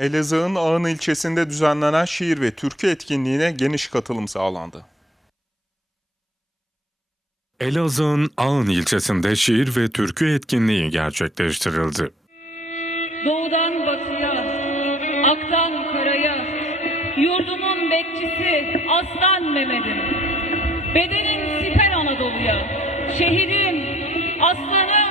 Elazığ'ın Ağın ilçesinde düzenlenen şiir ve türkü etkinliğine geniş katılım sağlandı. Elazığ'ın Ağın ilçesinde şiir ve türkü etkinliği gerçekleştirildi. Doğudan batıya, aktan karaya, yurdumun bekçisi Aslan Mehmet'im. Bedenim siper Anadolu'ya, şehidim, aslanım,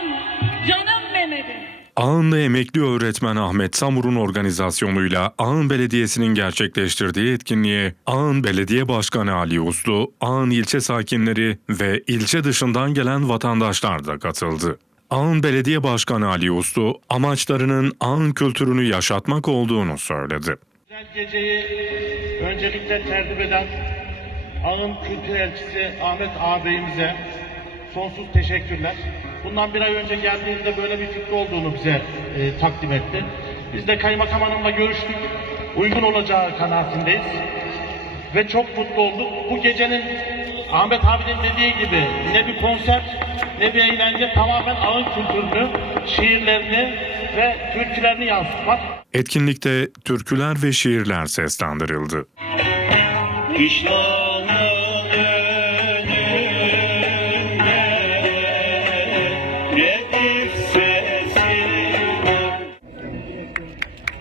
Ağınlı emekli öğretmen Ahmet Samur'un organizasyonuyla Ağın Belediyesi'nin gerçekleştirdiği etkinliğe Ağın Belediye Başkanı Ali Uslu, Ağın ilçe sakinleri ve ilçe dışından gelen vatandaşlar da katıldı. Ağın Belediye Başkanı Ali Uslu, amaçlarının Ağın kültürünü yaşatmak olduğunu söyledi. Güzel geceyi öncelikle tertip eden Ağın Kültür Elçisi Ahmet ağabeyimize sonsuz teşekkürler. Bundan bir ay önce geldiğinde böyle bir fikri olduğunu bize e, takdim etti. Biz de Kaymakam Hanım'la görüştük. Uygun olacağı kanaatindeyiz. Ve çok mutlu olduk. Bu gecenin Ahmet abinin dediği gibi ne bir konser ne bir eğlence tamamen Ağın kültürünü, şiirlerini ve türkülerini yansıtmak. Etkinlikte türküler ve şiirler seslendirildi. İşanın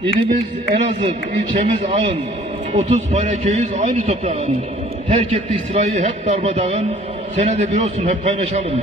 İlimiz Elazığ, ilçemiz Ağın, 30 para köyüz aynı toprağın. Terk ettik sırayı hep darmadağın, senede bir olsun hep kaynaşalım.